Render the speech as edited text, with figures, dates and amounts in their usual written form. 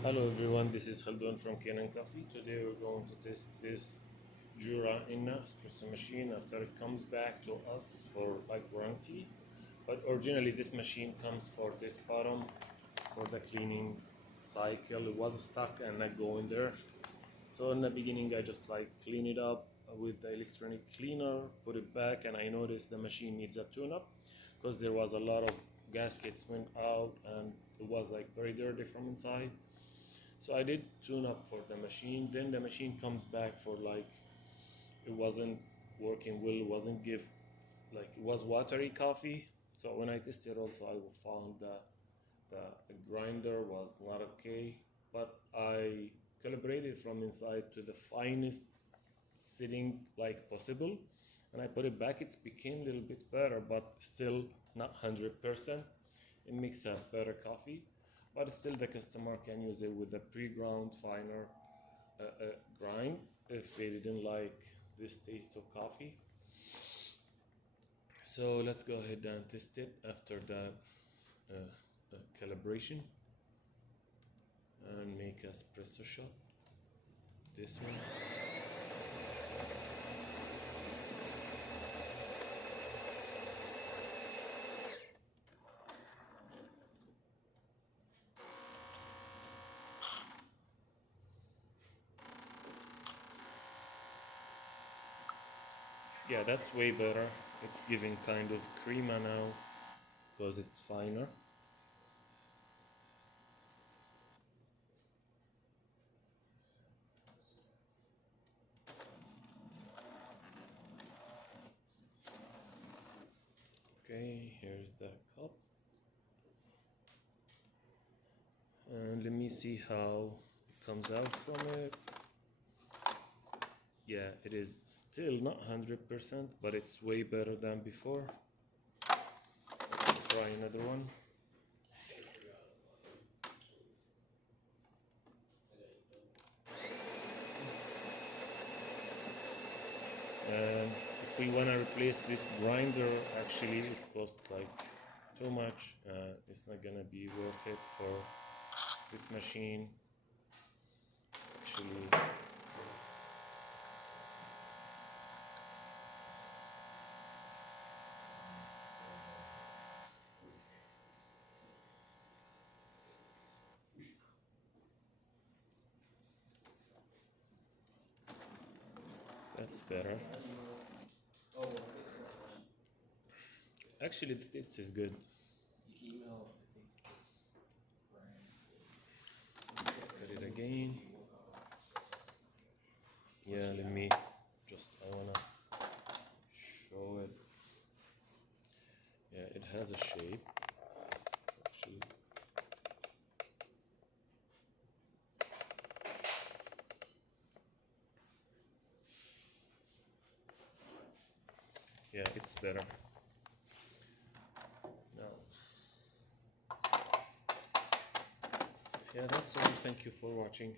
Hello everyone, this is Khaldun from Kanen Coffee. Today we're going to test this Jura espresso machine after it comes back to us for like warranty. But originally this machine comes for this bottom for the cleaning cycle. It was stuck and not going there. So in the beginning I just like clean it up with the electronic cleaner, put it back, and I noticed the machine needs a tune-up because there was a lot of gaskets went out and it was like very dirty from inside. So I did tune up for the machine. Then the machine comes back for like it wasn't working well. It wasn't give like it was watery coffee. So when I tested also, I found that the grinder was not okay. But I calibrated from inside to the finest setting like possible, and I put it back. It's became a little bit better, but still not 100%. It makes a better coffee, but still the customer can use it with a pre-ground finer grind if they didn't like this taste of coffee. So let's go ahead and test it after that calibration and make a espresso shot. This one. Yeah, that's way better. It's giving kind of crema now because it's finer. Okay, here's the cup. And let me see how it comes out from it. Yeah, it is still not 100%, but it's way better than before. Let's try another one. And if we want to replace this grinder, actually it costs like too much. It's not gonna be worth it for this machine. Actually, that's better. Actually, the taste is good. Cut it again. Yeah, let me just, I wanna show it. Yeah, it has a shape. Actually, yeah, it's better. Now, yeah, that's all. Thank you for watching.